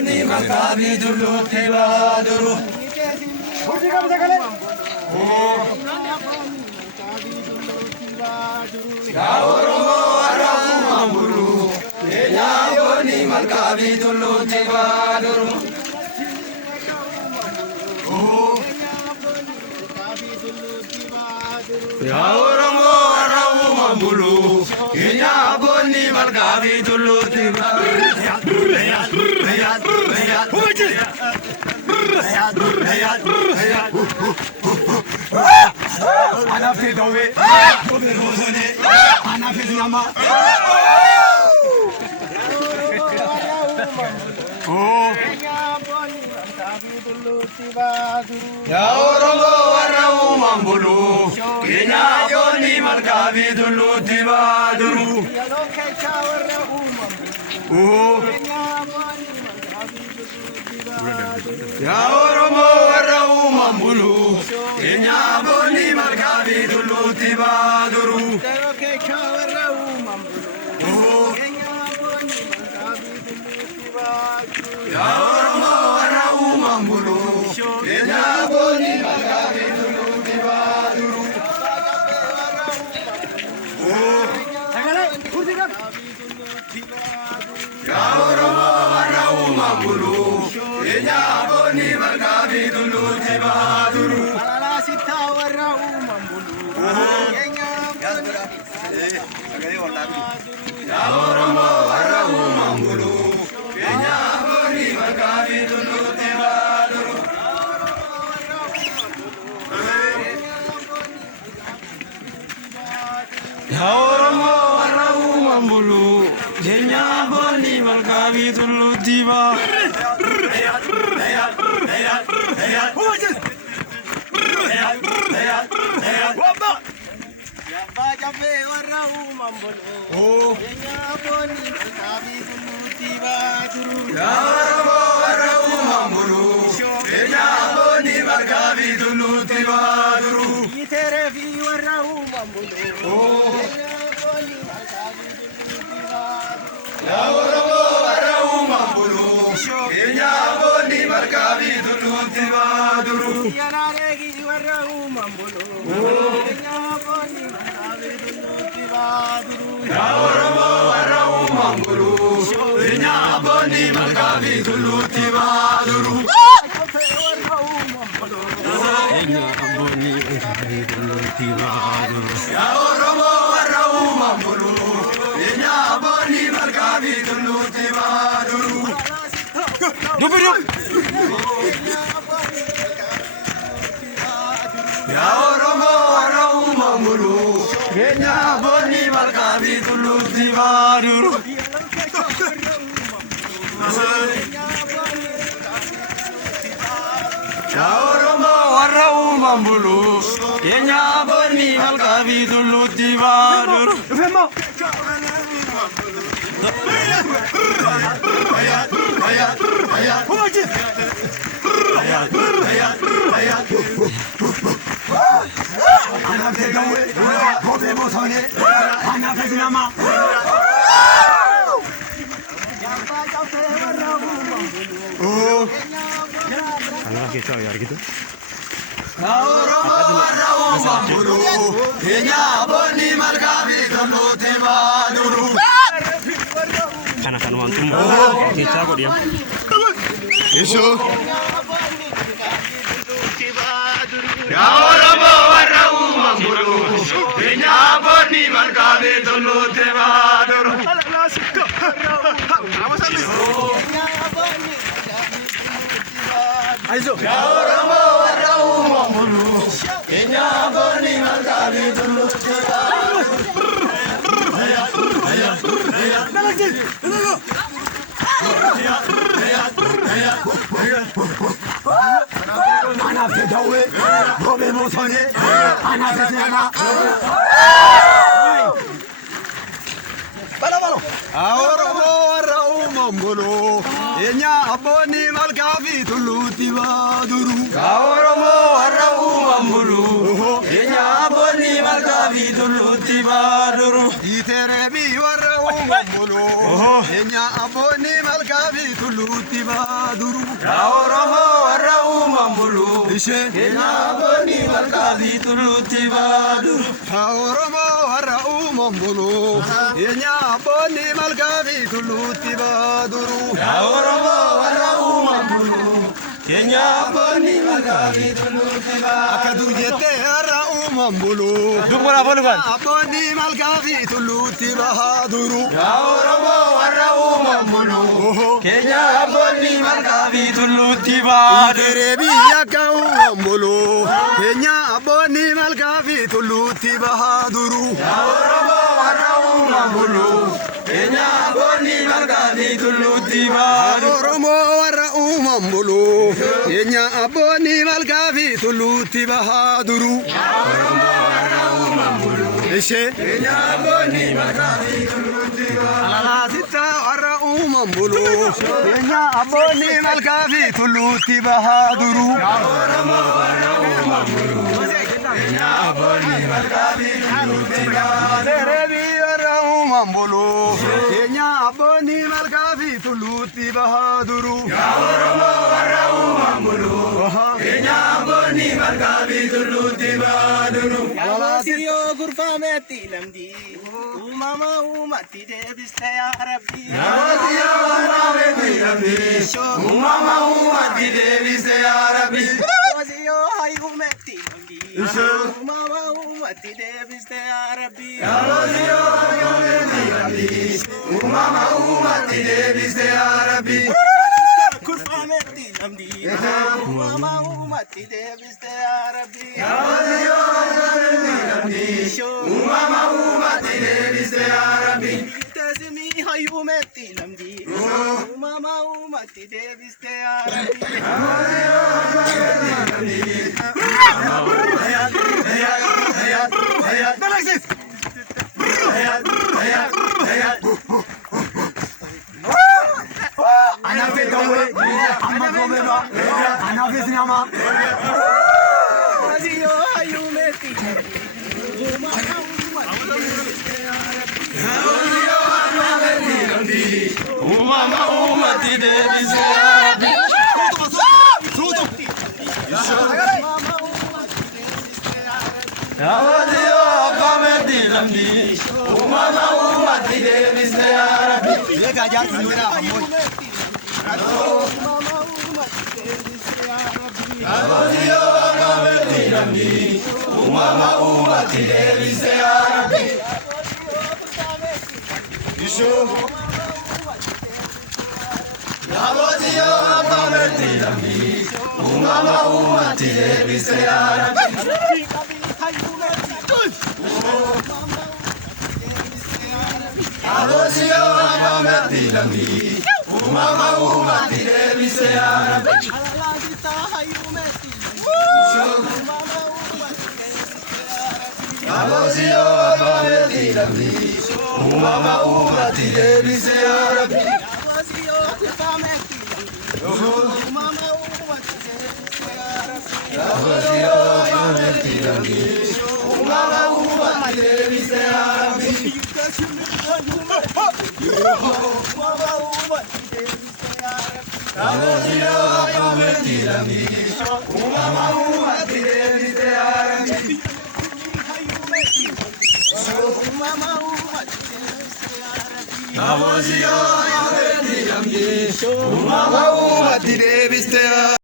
ni makabi dulu tiba dulu. Ya Oromo Aramu Mambulu, ya Boni makabi dulu tiba dulu. Ya Oromo Aramu Mambulu, ya Boni makabi dulu tiba. Ana fedawe, obe rozone, ana fedunama. Oh, ya Oromo Aramu Mambulu, Kenya Boni makabi dulu tiba dulu. Oh. Ya Oromo Aramu Mambulu, Kenya Boni makabi dulu tiba dulu. Ya Oromo Aramu Mambulu, Kenya Boni makabi dulu tiba dulu. Ya Oromo Aramu Mambulu, Kenya Boni makabi dulu tiba dulu. Ya Oromo Aramu Mambulu, Kenya Boni makabi dulu tiba dulu. Ya Oromo Aramu Mambulu, Kenya Boni makabi dulu tiba. Oh. Ya Oromo Aramu Mambulu, Kenya Boni makabi dulu tiba dulu. Oh. Ya Oromo Aramu Mambulu, Kenya Boni makabi dulu tiba dulu. Ya Oromo Aramu Mambulu, Kenya Boni makabi dulu tiba dulu. Ya Oromo Aramu Mambulu, Kenya Boni makabi dulu tiba dulu. Ya Oromo Aramu Mambulu, Kenya Boni makabi dulu tiba dulu. Ya Oromo Aramu Mambulu, Kenya Boni makabi dulu tiba dulu. Ana fedawe, obe rozone, ana fedunama. Oh. Ya Oromo Aramu Mambulu, Kenya Boni makabi dulu tiba dulu. Kan wantum kita kok diam. Isu. Ya Oromo Aramu Mambulu, Kenya Boni makabi dulu tiba dulu. Ya Oromo Aramu Mambulu, Kenya Boni makabi dulu tiba dulu. Ana fedawe, obe rozone, ana fedunama. Ya Oromo Aramu Mambulu, Kenya Boni makabi dulu tiba dulu. Ya Oromo Aramu Mambulu, Kenya Boni malkafi tullutti baaduru. Iterebi warra uumambulu. Enya abboonni malkafi tullutti baaduru. Yaa Oromoo warra uumambulu. Isheen Keenya abboonni malkafi tullutti baaduru. Oromoo warra uumambulu. Enya abboonni malkafi tullutti baaduru. Yaa Oromoo warra uumambulu. Keenya abboonni malkafi tullutti baaduru. Akka dur jettee warra uumambulu. Dubbura bolban. Abboonni malkafi tullutti baaduru. Yaa Oromoo warra uumambulu. Keenya abboonni malkafi tullutti baaduru. Iterebi akka uumambulu. Enya abboonni malkafi tullutti baaduru. Yaa Oromoo warra uumambulu. Keenya abboonni malkafi tullutti baaduru. Oromoo warra uumambulu. Enya abboonni malkafi tullutti baaduru. Isheen Keenya abboonni malkafi tullutti baaduru. alaasitta warra uumambulu. Enya abboonni malkafi tullutti baaduru. Iterebi warra uumambulu. Enya abboonni malkafi tullutti baaduru. Keenya abboonni malkafi tullutti baaduru. Yaabasiyoo gurfaameetti lamdi uumama uumatti deebiste yaa rabbi. Uumama uumatti deebiste yaa Rabbi. Yaabasiyoo hayyuumeetti lamdi uumama uumatti deebiste yaa rabbi. Uumama uumatti deebiste yaa Rabbi. Gurfaameetti lamdi uumama uumatti deebiste yaa rabbi. Uumama uumatti deebiste yaa Rabbi. Teessimii hayyuumeetti lamdi uumama uumatti deebiste yaa rabbi. Yaabasiyoo hayyuumeetti lamdi uumama uumatti deebiste yaa rabbi. Uumama uumatti deebiste yaa Rabbi. Yaabasiyoo abbameetti lamdi. Uumama uumatti deebiste yaa Rabbi. Yaabasiyoo abbameetti lamdi. Uumama uumatti deebiste yaa Rabbi. Yaabasiyoo abbameetti lamdi. Uumama uumatti deebiste yaa Rabbi. Yaabasiyoo abbameetti lamdi. Uumama uumatti deebiste yaa Rabbi. Yaabasiyoo abbameetti lamdi. Uumama uumatti deebiste yaa Rabbi. Yaabasiyoo abbameetti lamdi. Uumama uumatti deebiste yaa Rabbi. Yaabasiyoo abbameetti lamdi. Uumama uumatti deebiste yaa Rabbi. Yaabasiyoo abbameetti lamdi. Uumama uumatti deebiste yaa